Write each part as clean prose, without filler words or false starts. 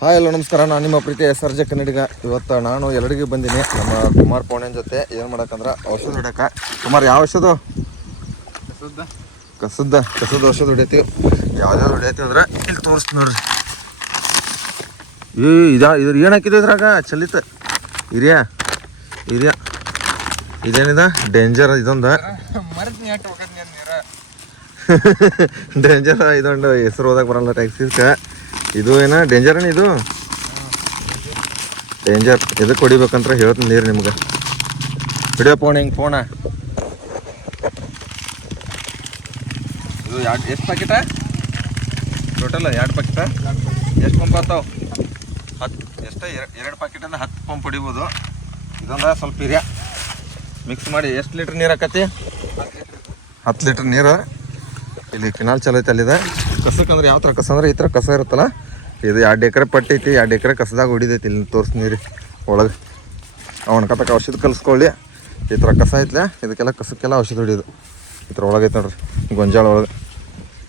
Hi ಎಲ್ಲ ನಮಸ್ಕಾರ. ನಾನು ನಿಮ್ಮ ಪ್ರೀತಿಯ ಸರ್ಜ ಕನ್ನಡಿಗ. ಇವತ್ತು ನಾನು ಎರಡಿಗೆ ಬಂದೀನಿ ನಮ್ಮ ಕುಮಾರ್ ಪೌಣ್ಯನ ಜೊತೆ. ಏನು ಮಾಡಕ್ಕಂದ್ರೆ ಔಷಧ ಹೊಡ್ಯಕ್ಕೆ. ಕುಮಾರ್ ಯಾವ ಔಷಧ? ಕಸದ ಔಷಧ ಹೊಡ್ಯೈತಿ. ಯಾವ್ದಾವ್ದು ಹೊಡ್ಯೈತಿ ಅಂದ್ರೆ ಇಲ್ಲಿ ತೋರಿಸ್ತು ನೋಡ್ರಿ. ಇದ್ರ ಏನು ಹಾಕಿದ್ವಿ ಇದ್ರಾಗ? ಚಲಿತ ಹಿರಿಯಾ ಇದೇನಿದ ಡೇಂಜರ್. ಇದೊಂದು ಡೇಂಜರ್. ಇದೊಂದು ಹೆಸರು ಹೋದಾಗ ಬರಲ್ಲ ಟ್ಯಾಕ್ಸಿಗೆ. ಇದು ಏನ ಡೇಂಜರ್ನ? ಇದು ಡೇಂಜರ್. ಎದಕ್ಕೆ ಹೊಡಿಬೇಕಂತ ಹೇಳ್ತೀನಿ ನೀರು ನಿಮ್ಗೆ. ವಿಡಿಯೋ ಫೋನ ಇದು ಎಷ್ಟು ಪ್ಯಾಕೆಟ ಟೋಟಲ್? 2 ಪ್ಯಾಕೆಟ. ಎಷ್ಟು ಪಂಪ್ ಆಗ್ತಾವ? 10. ಎರಡು ಪ್ಯಾಕೆಟಲ್ಲಿ 10 ಪಂಪ್ ಹೊಡಿಬೋದು. ಇದೊಂದು ಸ್ವಲ್ಪ ಹಿರಿಯ ಮಿಕ್ಸ್ ಮಾಡಿ. ಎಷ್ಟು ಲೀಟ್ರ್ ನೀರು ಹಾಕತಿ? 10 ಲೀಟ್ರ್ ನೀರು. ಇಲ್ಲಿ ಕೆನಾಲ್ ಚಲೋ ಐತೆ. ಅಲ್ಲಿದೆ ಕಸಕ್ಕಂದ್ರೆ ಯಾವ ಥರ ಕಸ ಅಂದ್ರೆ ಈ ಥರ ಕಸ ಇರುತ್ತಲ್ಲ. ಇದು 2 ಎಕರೆ ಪಟ್ಟಿ ಐತಿ. 2 ಎಕರೆ ಕಸದಾಗ ಹೊಡಿದೈತಿ. ಇಲ್ಲಿ ತೋರಿಸಿ ನೀರು ಒಳಗೆ ಅವನಕತ್ತಕ್ಕೆ ಔಷಧ ಕಲಿಸ್ಕೊಳ್ಳಿ. ಈ ಥರ ಕಸ ಐತ್ಲೆ, ಇದಕ್ಕೆಲ್ಲ ಕಸಕ್ಕೆಲ್ಲ ಔಷಧ ಹೊಡಿಯೋದು. ಈ ಥರ ಒಳಗೈತೆ ನೋಡ್ರಿ. ಗೊಂಜಾಳ ಒಳಗೆ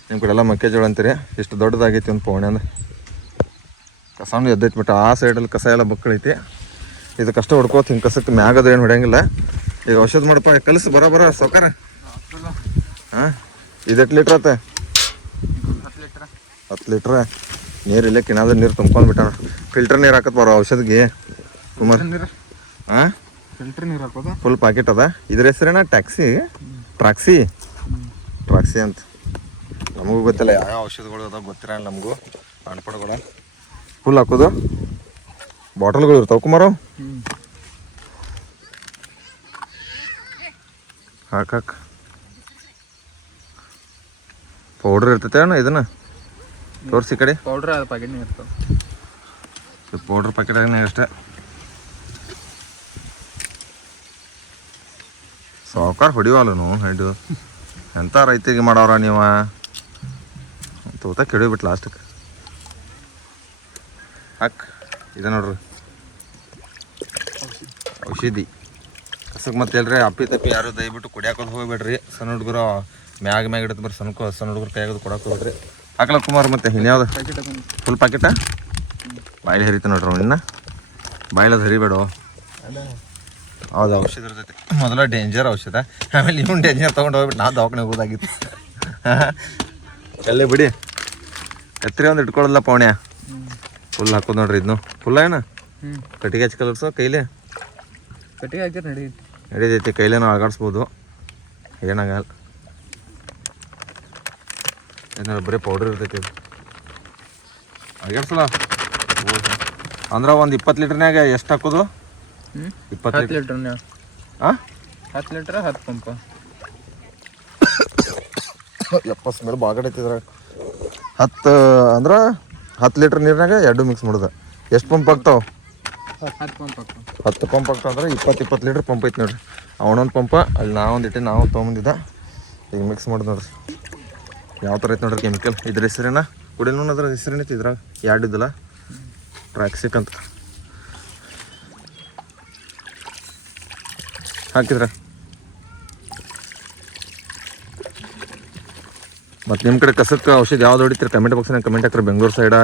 ನಿಮ್ಮ ಕಡೆ ಎಲ್ಲ ಮೆಕ್ಕೆಜೋಳ ಅಂತೀರಿ. ಇಷ್ಟು ದೊಡ್ಡದಾಗೈತಿ ಒಂದು ಪೌಣೆ ಅಂದ್ರೆ. ಕಸನೂ ಎದ್ದೈತಿ ಬಿಟ್ಟು ಆ ಸೈಡಲ್ಲಿ ಕಸ ಎಲ್ಲ ಬಕ್ಕಳೈತಿ. ಇದು ಕಷ್ಟ ಹೊಡ್ಕೋತ ಹಿಂಗೆ ಕಸಕ್ಕೆ ಮ್ಯಾಗದು ಏನು ಹೊಡೆಯಂಗಿಲ್ಲ. ಈಗ ಔಷಧ ಮಾಡಪ್ಪ ಕಲಿಸಿ ಬರೋಬರ ಸೌಕರ. ಹಾಂ, ಇದು 8 ಲೀಟ್ರ್ ಆತ? 10 ಲೀಟ್ರ್ ನೀರು. ಇಲ್ಲೇ ಕಿನಾದ ನೀರು ತುಂಬ್ಕೊಂಡು ಬಿಟ್ಟಾನ. ಫಿಲ್ಟರ್ ನೀರು ಹಾಕತ್ ಬರೋ ಔಷಧಿಗೆ ಕುಮಾರ್. ಹಾಂ, ಫಿಲ್ಟರ್ ನೀರು ಹಾಕೋದು ಫುಲ್ ಪ್ಯಾಕೆಟ್ ಅದ. ಇದ್ರ ಹೆಸರೇನ? ಟ್ರಾಕ್ಸಿ ಅಂತ. ನಮಗೂ ಗೊತ್ತಿಲ್ಲ ಯಾವ ಔಷಧಿಗಳು ಅದಾವ, ಗೊತ್ತಿರಲ್ಲ ನಮಗೂ. ಅನ್ಪಡ್ಗಳು ಫುಲ್ ಹಾಕೋದು. ಬಾಟಲ್ಗಳು ಇರ್ತಾವೆ ಕುಮಾರು. ಹಾಕಕ್ಕೆ ಪೌಡ್ರ್ ಇರ್ತೈತೆ ಅಣ್ಣ. ಇದನ್ನ ತೋರಿಸಿ ಕಡೆ. ಪೌಡ್ರ್ ಪ್ಯಾಕೆಟ್ ಇರ್ತವೆ. ಪೌಡ್ರ್ ಪ್ಯಾಕೆಟ್ ಅಷ್ಟೇ. ಸಾವುಕಾರ ಹೊಡಿವಲ್ಲನು ಹಿಡಿದು. ಎಂಥ ರೈತರಿಗೆ ಮಾಡವ್ರ ನೀವು? ತೋತ ಕೆಡಿಬಿಟ್ಟು ಲಾಸ್ಟಕ್ಕೆ ಹಾಕ್. ಇದೆ ನೋಡ್ರಿ ಔಷಧಿ ಕಸಕ್ಕೆ. ಮತ್ತೆ ಎಲ್ರಿ ಅಪ್ಪಿ ತಪ್ಪಿ ಯಾರು ದಯವಿಟ್ಟು ಕುಡಿಯಾಕೋದು ಹೋಗ್ಬೇಡ್ರಿ. ಸಣ್ಣ ಹುಡುಗರು ಮ್ಯಾಗ ಇಡತ್ತೆ ಬರ್ರಿ. ಸಣ್ಣ ಹುಡುಗರು ಕೈಯಾಗೋದು ಕೊಡಕ್ಕೆ ಹೋಗ್ರಿ. ಹಾಕಲ್ಲ ಕುಮಾರ್. ಮತ್ತೆ ಇನ್ಯಾವ್ದು? ಫುಲ್ ಪ್ಯಾಕೆಟ? ಬಾಯಿಲೆ ಹರಿತ ನೋಡ್ರಿ. ಅವ್ನು ಇನ್ನು ಬಾಯಿಲದು ಹರಿಬೇಡ. ಹೌದು, ಔಷಧ ಇರ್ತೈತಿ. ಮೊದಲ ಡೇಂಜರ್ ಔಷಧ, ಆಮೇಲೆ ಇವನು ಡೇಂಜರ್ ತೊಗೊಂಡು ಹೋಗ್ಬಿಟ್ಟು ನಾವು ದವಾಖಾನೆ ಹೋಗೋದಾಗಿತ್ತು. ಎಲ್ಲೇ ಬಿಡಿ. ಕತ್ರಿ ಒಂದು ಇಟ್ಕೊಳ್ಳಲ್ಲ ಪೌಣ್ಯ. ಫುಲ್ ಹಾಕೋದು ನೋಡ್ರಿ. ಇದನ್ನು ಫುಲ್ಲ ಏನ ಕಟ್ಟಿಗೆ ಹಚ್ಚಿ ಕಲರ್ಸೋ ಕೈಲಿ. ಕಟ್ಟಿಗೆ ಹಾಕಿದ್ರೆ ನಡೀತೈತಿ. ಕೈಲೇ ನಾವು ಅಳಗಾಡಿಸ್ಬೋದು, ಏನಾಗಲ್ಲ. ಏನಾರ ಬರೀ ಪೌಡರ್ ಇರ್ತೈತಿ. ಅದು ಅಳಗಾಡ್ಸಲ್ಲ ಅಂದ್ರೆ ಒಂದು 20 ಲೀಟ್ರ್ನಾಗ ಎಷ್ಟು ಹಾಕೋದು? 20 ಲೀಟ್ರ್ನ್ಯಾಗ. ಹಾಂ, 10 ಲೀಟ್ರ್ 10 ಪಂಪ. 70 ಮೇಲೆ ಬಾಗಡೈತಿದ್ರಾಗ. 10 ಅಂದ್ರೆ 10 ಲೀಟ್ರ್ ನೀರಿನಾಗ 2 ಮಿಕ್ಸ್ ಮಾಡೋದು. ಎಷ್ಟು ಪಂಪ್ ಆಗ್ತಾವೆ? 10 ಪಂಪ್ ಆಗ್ತಾವ ಅಂದ್ರೆ 20 ಲೀಟ್ರ್ ಪಂಪ್ ಐತಿ ನೋಡ್ರಿ. ಅವನೊಂದು ಪಂಪ ಅಲ್ಲಿ ನಾವೊಂದು ಇಟ್ಟು ನಾವು ತೊಗೊಂಬಂದಿದ್ದ. ಈಗ ಮಿಕ್ಸ್ ಮಾಡೋದು ನೋಡ್ರಿ. ಯಾವ ಥರ ಐತೆ ನೋಡ್ರಿ ಕೆಮಿಕಲ್. ಇದ್ರ ಹೆಸರೇನ ಕುಡಿನೂ ಅದ್ರ ಹೆಸರೇನೈತಿ. ಇದ್ರಾಗ 2 ಇದ್ದಲ್ಲ ಟ್ರಾಕ್ಸಿಕ್ ಅಂತ ಹಾಕಿದ್ರೆ. ಮತ್ತು ನಿಮ್ಮ ಕಡೆ ಕಸಕ್ಕೆ ಔಷಧ ಯಾವ್ದು ಹೊಡಿತೀರಿ ಕಮೆಂಟ್ ಬಾಕ್ಸ್ನಾಗ ಕಮೆಂಟ್ ಹಾಕ್ರಿ. ಬೆಂಗಳೂರು ಸೈಡ,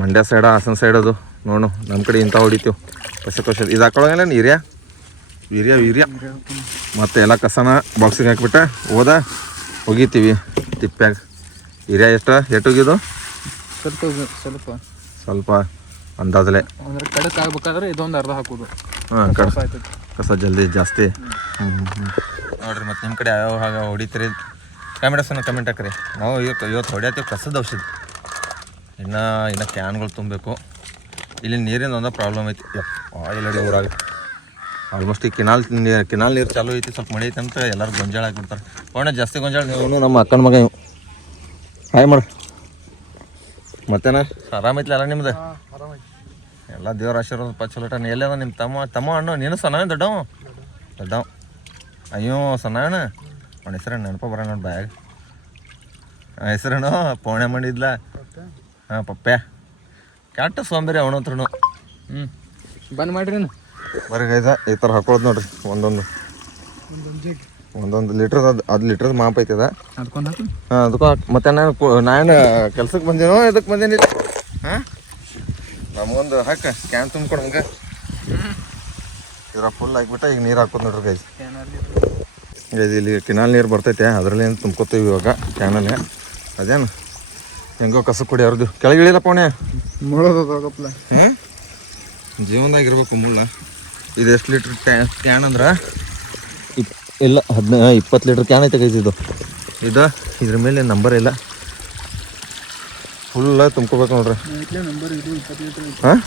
ಮಂಡ್ಯ ಸೈಡ, ಹಾಸನ ಸೈಡ್ ಅದು ನೋಡು. ನಮ್ಮ ಕಡೆ ಇಂಥ ಹೊಡಿತೀವಿ ಕಸಕ್ಕೆ ಔಷಧ. ಇದು ಹಾಕೊಳ್ಳೋಂಗಿಲ್ಲ ವೀರ್ಯ ಮತ್ತು ಎಲ್ಲ ಕಸನ ಬಾಕ್ಸಿಗೆ ಹಾಕಿಬಿಟ್ಟು ಒಗಿತೀವಿ ತಿಪ್ಪ್ಯಾಗ. ಹಿರಿಯ ಎಷ್ಟು ಹೋಗಿದ್ದು? ಸ್ವಲ್ಪ ಅಂದಾಜಲೆ. ಕಡಕ್ ಆಗ್ಬೇಕಾದ್ರೆ ಇದೊಂದು ಅರ್ಧ ಹಾಕೋದು. ಹಾಂ, ಕಸ ಜಲ್ದಿ ಜಾಸ್ತಿ. ನೋಡ್ರಿ. ಮತ್ತು ನಿಮ್ಮ ಕಡೆ ಯಾವ ಹಾಗೆ ಹೊಡಿತೀರಿ ಕಮೆಂಟ್ ಹಾಕ್ರಿ. ನಾವು ಇವತ್ತು ಹೊಡ್ಯಾತೀವಿ ಕಸದ ಔಷಧಿ. ಇನ್ನು ಕ್ಯಾನ್ಗಳು ತುಂಬಬೇಕು. ಇಲ್ಲಿ ನೀರಿಂದ ಒಂದು ಪ್ರಾಬ್ಲಮ್ ಐತಿ. ಎಲ್ಲಡಿ ಊರಾಗ ಆಲ್ಮೋಸ್ಟ್ ಈ ಕೆನಾಲ್ ನೀರು ಚಾಲೂ ಐತಿ. ಸ್ವಲ್ಪ ಮಳೆ ಐತೆ ಅಂತ ಎಲ್ಲರೂ ಗೊಂಜಾಳ ಹಾಕಿಬಿಡ್ತಾರೆ. ಅವನೇ ಜಾಸ್ತಿ ಗೊಂಜಾಳ. ನೀವು ನಮ್ಮ ಅಕ್ಕನ ಮಗ ಇವು. ಹಾಯ್ ಮಾಡು. ಮತ್ತೇನ ಆರಾಮೈತ್ಲ ಅಲ್ಲ ನಿಮ್ದು? ಎಲ್ಲ ದೇವ್ರ ಆಶೀರ್ವಾದಪ್ಪ. ಚಲೋಟ. ಎಲ್ಲದ ನಿಮ್ಮ ತಮ್ಮ ಅಣ್ಣ? ನೀನು ಸಣ್ಣ ದೊಡ್ಡವ? ಅಯ್ಯೋ ಸಣ್ಣ ಅಣ್ಣ. ಅವನ ಹೆಸರು ನೆನಪ ಬರ ನೋಡಿ ಬ್ಯಾಗ್. ಹೆಸರೇನು ಪೌಣೆ ಮಾಡಿದ್ಲ? ಹಾಂ, ಪಪ್ಪ್ಯಾ. ಕೆಟ್ಟ ಸೋಂಬೇರಿ ಅವನತ್ರನು. ಬಂದ್ ಮಾಡ್ರಿ ಬರೀ ಗೈದ ಈ ಥರ ಹಾಕೊಳ್ಳೋದು ನೋಡ್ರಿ. ಒಂದೊಂದು ಲೀಟ್ರದ ಅದು ಲೀಟ್ರದ ಮಾಪ್ ಐತದ. ಹಾಂ, ಅದಕ್ಕೂ ಮತ್ತೆ ನಾನು ಕೆಲ್ಸಕ್ಕೆ ಬಂದೇನೋ ಇದಕ್ಕೆ ಬಂದೇನಿ. ಹಾಂ, ನಮಗೊಂದು ಹಾಕ ಕ್ಯಾನ್ ತುಂಬ್ಕೊಡು ಹಂಗೆ ಇದ್ರ ಫುಲ್ ಹಾಕ್ಬಿಟ್ಟ ಈಗ ನೀರು ಹಾಕೋದು ನೋಡ್ರಿ ಗೈಸ್. ಗೈಸ್ ಇಲ್ಲಿ ಕಿನಾಲ್ ನೀರು ಬರ್ತೈತೆ ಅದರಲ್ಲಿ ಏನು ತುಂಬ್ಕೊತೀವಿ ಇವಾಗ ಕ್ಯಾನಲ್ಲಿ. ಅದೇನು ಹೆಂಗೋ ಕಸ ಕುಡಿ ಅವ್ರದ್ದು ಕೆಳಗೆ ಇಳಿಲಪ್ಪ ಅವನೇ ಮುಳೋದಪ್ಲ. ಹ್ಞೂ ಜೀವನದಾಗಿರ್ಬೇಕು ಮುಳ್ಳ. ಇದು ಎಷ್ಟು ಲೀಟ್ರ್ ಕ್ಯಾನ್ ಅಂದ್ರೆ ಇಲ್ಲ 20 ಲೀಟ್ರ್ ಕ್ಯಾನ್ ಐತೆ ಗೈಸ್ ಇದು. ಇದ್ರ ಮೇಲೆ ನಂಬರ್ ಇಲ್ಲ, ಫುಲ್ಲ ತುಂಬ್ಕೋಬೇಕು ನೋಡ್ರಿ. ಹಾಂ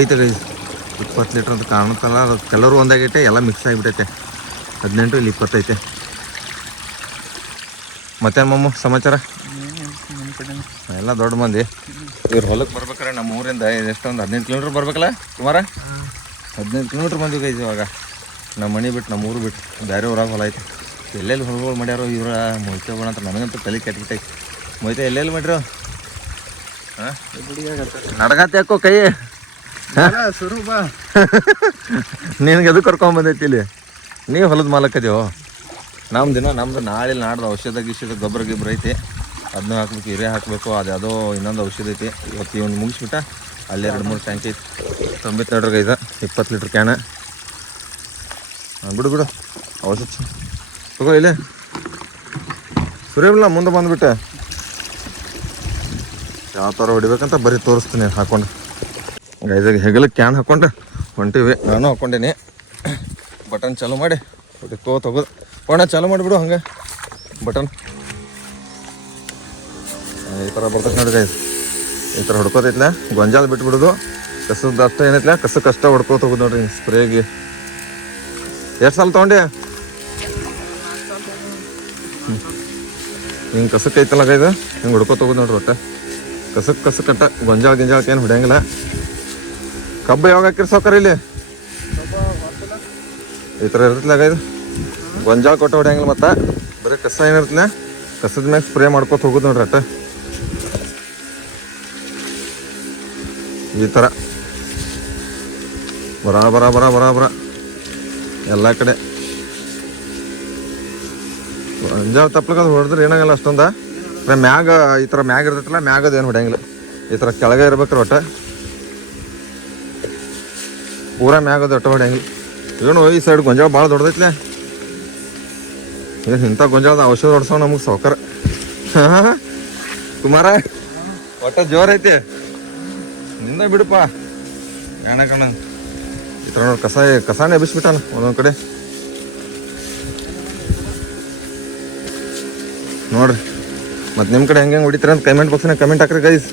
ಐತೆ ಗೈಸ್ 20 ಲೀಟ್ರ್ ಅಂತ ಕಾಣುತ್ತಲ್ಲ. ಅದು ಕೆಲವರು ಒಂದಾಗೈತೆ ಎಲ್ಲ ಮಿಕ್ಸ್ ಆಗಿಬಿಟ್ಟೈತೆ. 18 ಇಲ್ಲಿ 20 ಐತೆ. ಮತ್ತೇನು ಮಮ್ಮ ಸಮಾಚಾರ? ಎಲ್ಲ ದೊಡ್ಡ ಮಂದಿ. ಇವ್ರು ಹೊಲಕ್ಕೆ ಬರ್ಬೇಕಾರೆ ನಮ್ಮ ಊರಿಂದ ಎಷ್ಟೊಂದು 18 ಕಿಲೋಮೀಟ್ರ್ ಬರ್ಬೇಕಲ್ಲ ಸುಮಾರು. 15 ಕಿಲೋಮೀಟ್ರ್ ಬಂದಿವಿ ಗೈಸ್ ಇವಾಗ. ನಮ್ಮ ಮನೆ ಬಿಟ್ಟು ನಮ್ಮ ಊರು ಬಿಟ್ಟು ಬೇರೆ ಊರಾಗ ಹೊಲ ಐತೆ. ಎಲ್ಲೆಲ್ಲಿ ಹೊಲಗಳು ಮಾಡ್ಯಾರೋ ಇವ್ರ ಮೊಯ್ತೆಗಳು ಅಂತ ನನಗಂತೂ ತಲೆ ಕೆಟ್ಬಿಟ್ಟೈತೆ. ಮೊಯ್ತೆ ಎಲ್ಲೆಲ್ಲಿ ಮಾಡ್ಯಾರೋ ಹಾಂ ನಡಗತ್ತೆ ಯಾಕೋ ಕೈ ನಿನಗೆ ಎದು ಕರ್ಕೊಂಬಂದೈತಿ ಇಲ್ಲಿ. ನೀವು ಹೊಲದ ಮಾಲಕ್ಕದೇವೋ. ನಮ್ದು ನಾಳೆ ನಾಡ್ದು ಔಷಧ ಗಿಷಧ ಗೊಬ್ಬರ ಗಿಬ್ಬರ ಐತಿ. ಅದನ್ನೂ ಹಾಕ್ಬೇಕು, ಹಿರೇ ಹಾಕಬೇಕು. ಅದ್ಯಾವುದೋ ಇನ್ನೊಂದು ಔಷಧ ಐತಿ. ಇವತ್ತು ಇವನು ಮುಗಿಸ್ಬಿಟ್ಟ ಅಲ್ಲಿ 2-3 ಟ್ಯಾಂಕ್ ಐತಿ. ತೊಂಬತ್ತು ಲೀಟ್ರಿಗೆ ಐತೆ 20 ಲೀಟ್ರ್ ಕ್ಯಾನ. ಬಿಡು ಔಷಧ ತಗೋ ಇಲ್ಲೇ ಸುರೇಬಿಲ್ಲ. ಮುಂದೆ ಬಂದುಬಿಟ್ಟೆ ಯಾವ ಥರ ಹೊಡಿಬೇಕಂತ ಬರೀ ತೋರಿಸ್ತೀನಿ ಹಾಕ್ಕೊಂಡು. ಗೈದಾಗ ಹೆಗಲಕ್ಕೆ ಕ್ಯಾನ್ ಹಾಕ್ಕೊಂಡು ಹೊಂಟಿವಿ. ನಾನು ಹಾಕ್ಕೊಂಡೀನಿ. ಬಟನ್ ಚಾಲು ಮಾಡಿ ಹೊಡಿಕೋ ತಗೋದು. ಪೋಣ ಚಾಲು ಮಾಡಿಬಿಡು ಹಂಗೆ ಬಟನ್. ಈ ಥರ ಬರ್ತೈತೆ ನೋಡಿ ಗೈಸ್. ಈ ಥರ ಹೊಡ್ಕೋತೈತ್ಲ ಗೊಂಜಾಲ ಬಿಟ್ಬಿಡೋದು. ಕಸದ ಅಷ್ಟ ಏನೈತ್ಲ ಕಷ್ಟ ಹೊಡ್ಕೋತ ಹೋಗೋದು ನೋಡ್ರಿ ಸ್ಪ್ರೇಗೆ. ಎಷ್ಟು ಸಲ ತೊಗೊಂಡೆ? ಹಿಂಗೆ ಕಸಕ್ಕೆ ಐತಲ್ಲ ಗೈದು ಹಿಂಗೆ ಹೊಡ್ಕೋತ ಹೋಗೋದು ನೋಡ್ರಿ. ಒಟ್ಟು ಕಸಕ್ಕೆ ಕಟ್ಟ ಗೊಂಜಾಳಕ್ಕೆ ಏನು ಹೊಡ್ಯಂಗಿಲ್ಲ. ಕಬ್ಬು ಯಾವಾಗ ಹಾಕಿರಿ ಸಾವ್ಕಾರ ಇಲ್ಲಿ? ಈ ಥರ ಇರ್ತೈತಿಲ್ಲ ಗೈದು ಗೊಂಜಾಳ ಕೊಟ್ಟು ಹೊಡ್ಯಂಗಿಲ್ಲ. ಮತ್ತು ಬರೀ ಕಸ ಏನಿರ್ತಲ್ಲ ಕಸದ ಮ್ಯಾಗ ಸ್ಪ್ರೇ ಮಾಡ್ಕೊತ ಹೋಗೋದು ನೋಡ್ರಿ. ಅಟ್ಟ ಈ ಥರ ಬರ ಎಲ್ಲ ಕಡೆ ಗೊಂಜಾಳ ತಪ್ಲಕ್ಕೆ ಅದು ಹೊಡೆದ್ರೆ ಏನಾಗಲ್ಲ ಅಷ್ಟೊಂದ. ಮ್ಯಾಗ ಈ ಥರ ಮ್ಯಾಗ ಇರ್ತೈತಲ್ಲ ಮ್ಯಾಗದು ಏನು ಹೊಡ್ಯಂಗಿಲ್ಲ. ಈ ಥರ ಕೆಳಗೆ ಇರ್ಬೇಕ್ರಿ ಒಟ್ಟು. ಪೂರಾ ಮ್ಯಾಗದು ಒಟ್ಟು ಹೊಡ್ಯಂಗಿಲ್ಲ. ಏನು ಈ ಸೈಡ್ ಗೊಂಜಾಳ ಭಾಳ ದೊಡ್ಡದೈತ್ಲೆ. ಏನು ಇಂಥ ಗೊಂಜಾಳದ ಔಷಧ ಹೊಡ್ಸೋ ನಮಗೆ ಸಾವ್ಕಾರ. ಕುಮಾರ ಒಟ್ಟ ಜೋರೈತಿ ನಿಂದ ಬಿಡಪ್ಪ. ಕಣ ಈ ಥರ ನೋಡಿ ಕಸಾನೇ ಎಬ್ಬಿಸ್ಬಿಟ್ಟಾನ ಒಂದೊಂದು ಕಡೆ ನೋಡ್ರಿ. ಮತ್ತು ನಿಮ್ಮ ಕಡೆ ಹೆಂಗೆ ಹೊಡಿತೀರ ಅಂತ ಕಮೆಂಟ್ ಬಾಕ್ಸ್ನಾಗ ಕಮೆಂಟ್ ಹಾಕ್ರಿ ಗೈಸ್.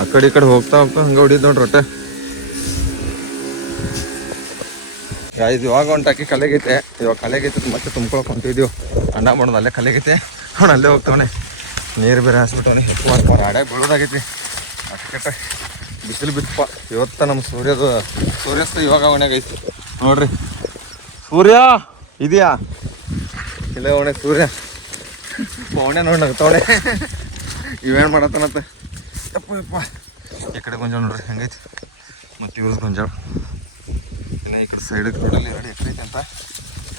ಆ ಕಡೆ ಈ ಕಡೆ ಹೋಗ್ತಾ ಹಂಗೆ ಹೊಡಿದ್ ನೋಡ್ರಿ ಒಟ್ಟೆ ಗೈಸ್. ಇವಾಗ ಒಂದು ಟಾಕಿ ಕಲೆಗೈತೆ. ಇವಾಗ ಕಲೆಗೈತೆ ಮತ್ತೆ ತುಂಬ್ಕೊಳಕ್ಕೆ ಹೊಂಟಿದ್ದೀವಿ. ಅಣ್ಣ ಮಾಡೋದು ಅಲ್ಲೇ ಕಲೆಗೈತೆ. ಅವ್ನು ಅಲ್ಲೇ ಹೋಗ್ತಾವನೆ. ನೀರು ಬೇರೆ ಹಾಸ್ಬಿಟ್ಟವನಿ. ಆಡ್ಯಾಗ ಬೀಳೋದಾಗೈತಿ. ಅಷ್ಟಕ್ಕೆ ಬಿಸಿಲು ಬಿತ್ತಪ್ಪ ಇವತ್ತು. ನಮ್ಮ ಸೂರ್ಯಾಸ್ತ ಇವಾಗ ಅವನಾಗೈತಿ ನೋಡ್ರಿ. ಸೂರ್ಯ ಇದೆಯಾ ಇಲ್ಲ? ಅವನೇ ಸೂರ್ಯ ಅವನೇ ನೋಡಿ ನಗ್ತಾವಣೆ. ಇವೇನು ಮಾಡತ್ತಾನಂತ ಯಪ್ಪ. ಈ ಕಡೆ ಗೊಂಜಾಳ ನೋಡ್ರಿ ಹೆಂಗೈತಿ. ಮತ್ತು ಇವ್ರದ್ದು ಗೊಂಜಾಳ ಇನ್ನು ಈ ಕಡೆ ಸೈಡಿಗೆ ಟೋಟಲಿ 2 ಎಕರೆ ಐತೆ ಅಂತ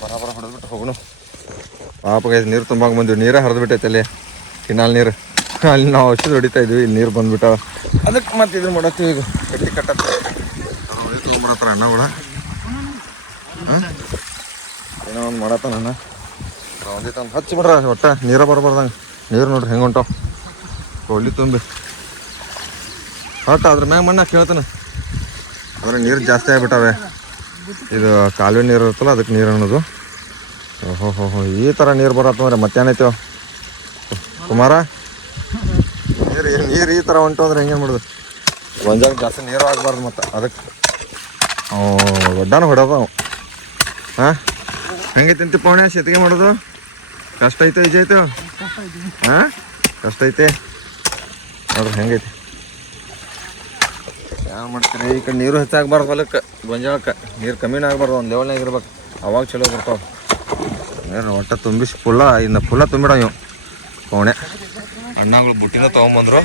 ಬರಾಬರ ಹೊಡೆದ್ಬಿಟ್ಟು ಹೋಗೋಣ. ಪಾಪಗೈತಿ ನೀರು ತುಂಬಾಗ ಬಂದಿವಿ. ನೀರೇ ಹರಿದ್ಬಿಟ್ಟೈತೆ ಅಲ್ಲಿ ಕಿನಾಲ್ ನೀರು. ಅಲ್ಲಿ ನಾವು ಔಷಧ ಹೊಡಿತಾ ಇದ್ವಿ. ಇಲ್ಲಿ ನೀರು ಬಂದ್ಬಿಟ್ಟಾವ. ಅದಕ್ಕೆ ಮತ್ತೆ ಇದನ್ನು ಮಾಡತ್ತೀವಿ. ಈಗ ಕಟ್ಟಿ ಕಟ್ಟತ್ತ ತೊಗೊಂಬರತ್ತಾರ ಅಣ್ಣ ಕೂಡ. ಏನೋ ಒಂದು ಮಾಡತ್ತ ನನ್ನ ಒಂದಿತ್ತು ಹಚ್ಚಿಬಿಡ್ರ ಒಟ್ಟ ನೀರ ಬರಬಾರ್ದಂಗೆ. ನೀರು ನೋಡ್ರಿ ಹೆಂಗೆ ಹೊಂಟಾವ ಕೊಲ್ಲಿ ತುಂಬಿ ಒಟ್ಟು ಅದ್ರ ಮ್ಯಾಗ ಮಣ್ಣು ಕೇಳ್ತಾನೆ. ಆದರೆ ನೀರು ಜಾಸ್ತಿ ಆಗಿಬಿಟ್ಟಾವೆ. ಇದು ಕಾಲುವೆ ನೀರು ಇರುತ್ತಲ್ಲ ಅದಕ್ಕೆ ನೀರು ಅನ್ನೋದು. ಓಹೋ ಈ ಥರ ನೀರು ಬರತ್ತಂದ್ರೆ ಮತ್ತೇನೈತೇವ ಕುಮಾರ? ನೀರು ಈ ಥರ ಹೊಂಟು ಅಂದ್ರೆ ಹೆಂಗೇನು ಮಾಡೋದು? ಗೊಂಜಾಳ ಜಾಸ್ತಿ ನೀರು ಆಗಬಾರ್ದು. ಮತ್ತು ಅದಕ್ಕೆ ಒಡ್ಡಾನ ಹೊಡೋದು ಅವು. ಹಾಂ ಹೆಂಗೈತೆ ಅಂತಿ ಪವಣೆ ಶೆತ್ತಿಗೆ ಮಾಡೋದು? ಕಷ್ಟ ಐತೆ ಈಜ ಐತೆ? ಹಾಂ ಕಷ್ಟ ಐತೆ ನೋಡ್ರಿ ಹೆಂಗೈತಿ. ಏನು ಮಾಡ್ತೀರಿ? ಈ ಕಡೆ ನೀರು ಹೆಚ್ಚಾಗಬಾರ್ದು ಹೊಲಕ್ಕೆ. ಗೊಂಜಾಳಕ್ಕೆ ನೀರು ಕಮ್ಮಿನೂ ಆಗಬಾರ್ದು. ಒಂದು ಲೆವೆಲ್ನಾಗ ಇರ್ಬೇಕು. ಅವಾಗ ಚಲೋ ಬರ್ತಾವೆ ನೀರು. ಒಟ್ಟು ತುಂಬಿಸಿ ಫುಲ್ಲ ತುಂಬಿಡ ಇವು ಪವಣೆ. ಅಣ್ಣಗಳು ಬುಟ್ಟಿನ ತೊಗೊಂಬಂದ್ರು.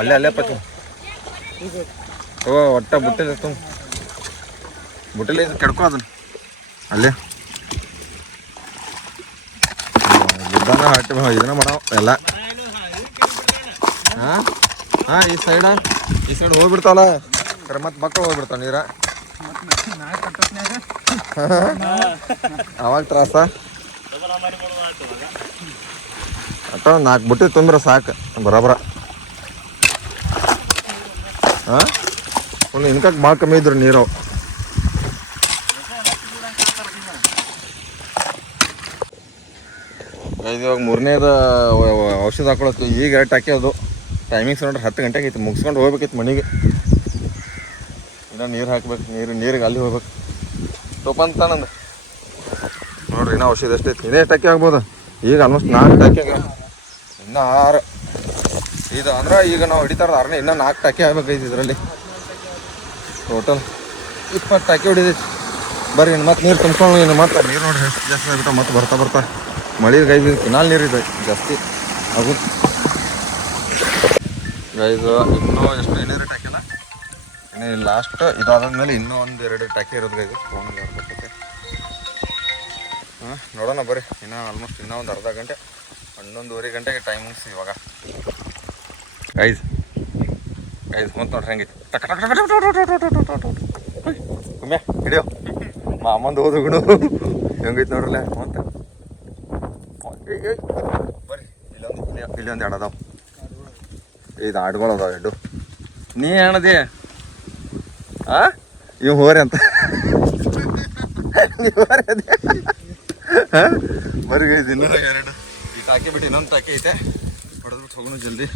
ಅಲ್ಲೇ ಪಚ್ಚು ತಗೋ ಒಟ್ಟ ಬುಟ್ಟಿಲಿ ಬುಟ್ಟಿಲಿ ಕೆಡ್ಕೊ ಅದನ್ನು ಅಲ್ಲೇ. ಅದನ್ನ ಹಟ್ಟಿ ಇದನ್ನ ಮಾಡೋ ಎಲ್ಲ ಹಾಂ ಹಾಂ ಈ ಸೈಡ್ ಹೋಗ್ಬಿಡ್ತಾವಲ್ಲ ಸರ್ ಮತ್ತೆ ಮಕ್ಕಳು ಹೋಗ್ಬಿಡ್ತಾವ ನೀರ ಅವಾಗ ತ್ರಾಸ ಅಥವಾ 4 ಬುಟ್ಟಿ ತುಂಬ್ರ ಸಾಕು ಬರೋಬರ ಹಾಂ ಒಂದು ಇನ್ಕಕ್ಕೆ ಭಾಳ ಕಮ್ಮಿ ಇದ್ರು ನೀರು ಇವಾಗ 3ನೇದು ಔಷಧ ಹಾಕೊಳತ್ತು ಈಗ 2 ಟಾಕಿ ಅದು ಟೈಮಿಂಗ್ಸ್ ನೋಡ್ರಿ 10 ಗಂಟೆಗೆ ಐತಿ ಮುಗಿಸ್ಕೊಂಡು ಹೋಗ್ಬೇಕಿತ್ತು ಮನೆಗೆ ಇನ್ನೂ ನೀರು ಹಾಕ್ಬೇಕು ನೀರಿಗೆ ಅಲ್ಲಿ ಹೋಗ್ಬೇಕು ಟೋಪಂತ ನಂದು ನೋಡ್ರಿ ಇನ್ನೂ ಔಷಧ ಎಷ್ಟೈತಿ ಇದೇ ಟಾಕಿ ಆಗ್ಬೋದು ಈಗ ಆಲ್ಮೋಸ್ಟ್ 4 ಟಾಕಿ ಆಗ್ಯಾವ ಇನ್ನೂ 6 ಇದು ಅಂದ್ರೆ ಈಗ ನಾವು ಹಿಡಿತಾರ 6ನೇ ಇನ್ನೂ 4 ಟಾಕಿ ಆಗ್ಬೇಕೈತಿ ಇದರಲ್ಲಿ ಟೋಟಲ್ 20 ಟಾಕಿ ಹೊಡಿದೈತಿ ಬರ್ರಿ ಇನ್ನು ಮತ್ತೆ ನೀರು ತುಂಬ್ಕೊಂಡು ಇನ್ನು ಮತ್ತೆ ನೀರು ನೋಡ್ರಿ ಎಷ್ಟು ಜಾಸ್ತಿ ಆಗ್ಬಿಟ್ಟು ಮತ್ತೆ ಬರ್ತಾ ಮಳೆ ಗೈದು ಕಿನಾಲ್ ನೀರು ಇದೆ ಜಾಸ್ತಿ ಆಗುತ್ತೆ ಗೈದು ಇನ್ನೂ ಎಷ್ಟು ಏನೇರು ಟಾಕಿಲ್ಲ ಇನ್ನೂ ಲಾಸ್ಟ್ ಇದಾದ್ಮೇಲೆ ಇನ್ನೂ 1-2 ಟಾಕಿ ಇರೋದು ಗೈದು ಫೋನ್ ಬರ್ತೈತೆ ಹಾಂ ನೋಡೋಣ ಬರ್ರಿ ಇನ್ನೂ ಆಲ್ಮೋಸ್ಟ್ ಇನ್ನೂ ಒಂದು ಅರ್ಧ ಗಂಟೆ 11:30 ಗಂಟೆಗೆ ಟೈಮಿಂಗ್ಸ್ ಇವಾಗ ಗೈಸ್ ಮತ್ತೆ ನೋಡ್ರಿ ಹೆಂಗೈತಿ ಟಕ ಟಕ ಟಕ ಕುಮ್ಯಾ ಹಿಡಿಯೋ ಮಾಮಂದು ಹೋದ ಗುಣ ಹೆಂಗೈತಿ ನೋಡ್ರಲ್ಲ ಮತ್ತೆ ಬರ್ರಿ ಇಲ್ಲೊಂದು 2 ಅದಾವ ಇದು ಆಡುಗಳು ಅದಾವ 2 ನೀ ಏನದಿ ಇವ್ ಹೋರಿ ಅಂತ ನೀವು ಹೋರಿ ಅದೇ ಬರ್ರಿ ಗೈಸ್ ಇನ್ನೂ 2 ಈ ಟಾಕಿ ಬಿಟ್ಟು ಇನ್ನೊಂದು ಟಾಕಿ ಐತೆ ಹೊಡೆದ್ಬಿಟ್ಟು ಹೋಗೋಣ ಜಲ್ದಿ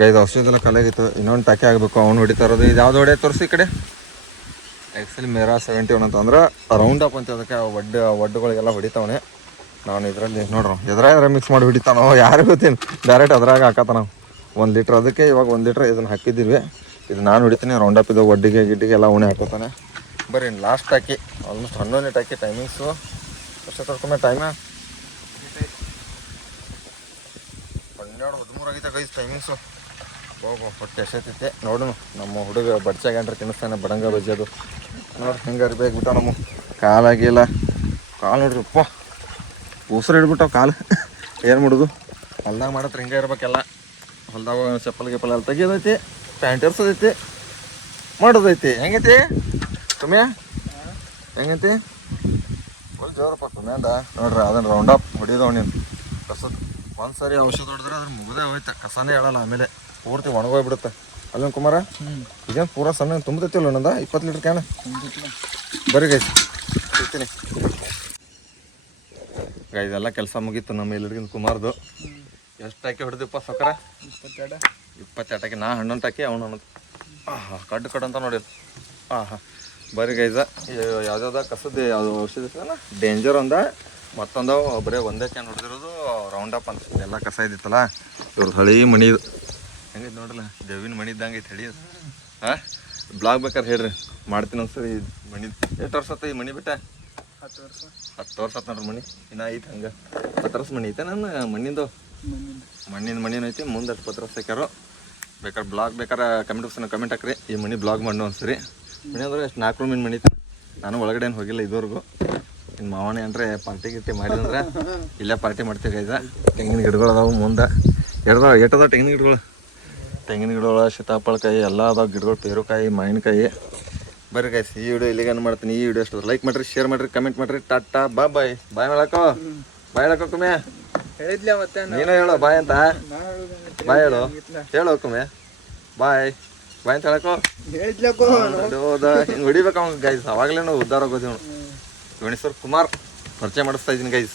ಗೈಸ್ ಔಷಧ ಖಾಲಿ ಆಗಿತ್ತು ಇನ್ನೊಂದು ಟಾಕಿ ಆಗಬೇಕು ಅವ್ನು ಹೊಡಿತಾ ಇರೋದು ಇದು ಯಾವ್ದು ಹೊಡೆ ತೋರಿಸಿ ಈ ಕಡೆ ಆ್ಯಕ್ಚುಲಿ ಮೇರಾ 71 ಅಂತ ಅಂದ್ರೆ ರೌಂಡ್ ಅಪ್ ಅಂತ ಅದಕ್ಕೆ ಒಡ್ಡುಗಳಿಗೆಲ್ಲ ಹೊಡಿತಾವನೆ ನಾನು ಇದರಲ್ಲಿ ನೋಡ್ರಿ ಎದ್ರಾಗ ಮಿಕ್ಸ್ ಮಾಡಿ ಹೊಡಿತಾನೋ ಯಾರು ಗೊತ್ತೇನು ಡೈರೆಕ್ಟ್ ಅದ್ರಾಗ ಹಾಕತ್ತ ನಾವು 1 ಲೀಟ್ರ್ ಅದಕ್ಕೆ ಇವಾಗ 1 ಲೀಟ್ರ್ ಇದನ್ನು ಹಾಕಿದ್ದೀವಿ ಇದು ನಾನು ಹೊಡಿತೀನಿ ರೌಂಡ್ ಅಪ್ ಇದು ಒಡ್ಡಿಗೆ ಗಿಡ್ಡಿಗೆ ಎಲ್ಲ ಉಣೆ ಹಾಕೋತಾನೆ ಬರ್ರಿ ಲಾಸ್ಟ್ ಟಾಕಿ ಆಲ್ಮೋಸ್ಟ್ 11ನೇ ಟಾಕಿ ಟೈಮಿಂಗ್ಸು ಎಷ್ಟು ತರ್ಕೊಂಬೆ ಟೈಮ 12-13 ಆಗೈತೆ ಗೈಸ್ ಟೈಮಿಂಗ್ಸು ಹೋಗೋ ಹೊಟ್ಟೆ ಎಷ್ಟೈತೆ ನೋಡೋಣ ನಮ್ಮ ಹುಡುಗ ಬಡ್ಚಾಗಂಡ್ರೆ ತಿನ್ನಿಸ್ತಾನೆ ಬಡಂಗ ಬಜ್ಜಿ ಅದು ನೋಡ್ರಿ ಹೆಂಗೆ ಅರಿಬೇಕು ಬಿಟ್ಟ ನಮ್ಮ ಕಾಲಾಗಿಲ್ಲ ಕಾಲು ನೋಡ್ರಿ ಉಪ್ಪ ಉಸಿರು ಹಿಡ್ಬಿಟ್ಟವು ಕಾಲು ಏನು ಮಾಡೋದು ಹೊಲ್ದಾಗ ಮಾಡತ್ರ ಹಿಂಗೆ ಇರ್ಬೇಕೆಲ್ಲ ಹೊಲ್ದಾಗ ಚಪ್ಪಲ್ ಗಿಪ್ಪಲ್ ಅಲ್ಲಿ ತೆಗಿಯೋದೈತಿ ಪ್ಯಾಂಟ್ ಇರ್ಸೋದೈತಿ ಮಾಡೋದೈತಿ ಹೆಂಗೈತಿ ತುಮ್ಯ ಹೆಂಗೈತಿ ಫುಲ್ ಜೋರಪ್ಪ ತುಮ್ಯಾಂದ ನೋಡ್ರಿ ಅದನ್ನು ರೌಂಡ್ ಅಪ್ ಹೊಡಿದವ ನೀನು ಕಸದ ಒಂದು ಸರಿ ಔಷಧ ಹೊಡೆದ್ರೆ ಅದ್ರ ಮುಗ್ದೇ ಹೋಯ್ತು ಕಸನೇ ಹೇಳಲ್ಲ ಆಮೇಲೆ ಪೂರ್ತಿ ಒಣಗೋಗ್ಬಿಡುತ್ತೆ ಅಲ್ಲೊಂದು ಕುಮಾರ ಇದೇನು ಪೂರ ಸಣ್ಣ ತುಂಬತೈತಿಲ್ಲ ನಂದ 20 ಲೀಟ್ರ್ ಕ್ಯಾನ ಬರೀ ಗೈಸ್ ಸಿಗ್ತೀನಿ ಇದೆಲ್ಲ ಕೆಲಸ ಮುಗೀತು ನಮ್ಮ ಎಲ್ಲರಿಗಿಂತ ಕುಮಾರ್ದು ಎಷ್ಟು ಟಾಕಿ ಹೊಡೆದಿಪ್ಪ ಸೊಕರ 22 ಟಾಕಿ ನಾ 11 ಟಾಕಿ ಅವನು ಅನ್ನೋದು ಕಡ್ಡು ಅಂತ ನೋಡಿ ಬರೀ ಗೈಸ ಯಾವ್ದಾವ್ದು ಕಸದ ಯಾವ್ದು ಔಷಧಿ ಡೇಂಜರ್ ಒಂದ ಮತ್ತೊಂದು ಬರೀ ಒಂದೇ ಕ್ಯಾನ್ ಹೊಡೆದಿರೋದು ರೌಂಡ್ ಅಪ್ ಅಂತ ಎಲ್ಲ ಕಸ ಇದ್ದಿತ್ತಲ್ಲ ಇವ್ರದ್ದು ಹಳಿ ಮಣಿ ಇದು ಹೆಂಗೈತೆ ನೋಡ್ರಲ್ಲ ದೇವಿನ ಮಣಿ ಇದ್ದಂಗೆ ಐತೆ ಹಳಿ ಹಾಂ ಬ್ಲಾಗ್ ಬೇಕಾದ್ರೆ ಹೇಳ್ರಿ ಮಾಡ್ತೀನಿ ಒಂದ್ಸರಿ ಮಣಿ ಎಷ್ಟು ವರ್ಷ ಆತ ಈ ಮಣಿ ಬಿಟ್ಟ 10 ವರ್ಷ ಆತ ನೋಡ್ರಿ ಮಣಿ ಇನ್ನೂ ಐತೆ ಹಂಗೆ 10 ವರ್ಷ ಮಣಿ ಐತೆ ನನ್ನ ಮಣ್ಣಿಂದು ಮಣ್ಣಿನ ಐತಿ ಮುಂದೆ 10 ವರ್ಷ ಹಾಕ್ಯಾರೋ ಬೇಕಾದ್ರೆ ಬ್ಲಾಗ್ ಬೇಕಾದ್ರೆ ಕಮೆಂಟ್ ಹಾಕ್ರಿ ಈ ಮಣಿ ಬ್ಲಾಗ್ ಮಾಡೋ ಒಂದ್ಸರಿ ಮಣಿ ಅಂದ್ರೆ ಎಷ್ಟು 4 ರೂಮಿನ ಮಣಿ ಐತೆ ನಾನು ಒಳಗಡೆ ಏನು ಹೋಗಿಲ್ಲ ಇದುವರೆಗೂ ಇನ್ನು ಮಾವನೇ ಅಂದರೆ ಪಾರ್ಟಿ ಗಿಟ್ಟಿ ಮಾಡಿದಂದ್ರೆ ಇಲ್ಲೇ ಪಾರ್ಟಿ ಮಾಡ್ತೀವಿ ಗೈಸ ತೆಂಗಿನ ಗಿಡಗಳು ಅದಾವು ಮುಂದೆ ಎಟ್ಟದ ತೆಂಗಿನ ಗಿಡಗಳು ಸೀತಾಫಲಕಾಯಿ ಎಲ್ಲ ಅದಾವ ಗಿಡಗಳು ಪೇರುಕಾಯಿ ಮಾವಿನಕಾಯಿ ಬರ್ರಿ ಗೈಸ್ ಈ ವಿಡಿಯೋ ಇಲ್ಲಿಗೆ ಮಾಡ್ತೀನಿ ಈ ವಿಡಿಯೋ ಎಷ್ಟು ಲೈಕ್ ಮಾಡಿರಿ ಶೇರ್ ಮಾಡಿರಿ ಕಮೆಂಟ್ ಮಾಡಿರಿ ಟಾಟಾ ಬಾಯ್ ಹೇಳಕ್ಕೋ ಕುಮ್ಮೆ ನೀನು ಹೇಳೋ ಬಾಯ್ ಅಂತ ಬಾಯ್ ಹೇಳೋ ಕುಮ್ಮೆ ಬಾಯ್ ಅಂತ ಹೇಳಕ್ಕೋ ಹೌದಾ ಹಿಂಗೆ ಹೊಡಿಬೇಕು ಅವ್ನು ಗೈಸ್ ಅವಾಗಲೇ ನಾವು ಉದ್ಧಾರ ಆಗೋದೀವಿ ಗಣೇಶ್ವರ್ ಕುಮಾರ್ ಪರಿಚಯ ಮಾಡಿಸ್ತಾ ಇದ್ದೀನಿ ಗೈಸ್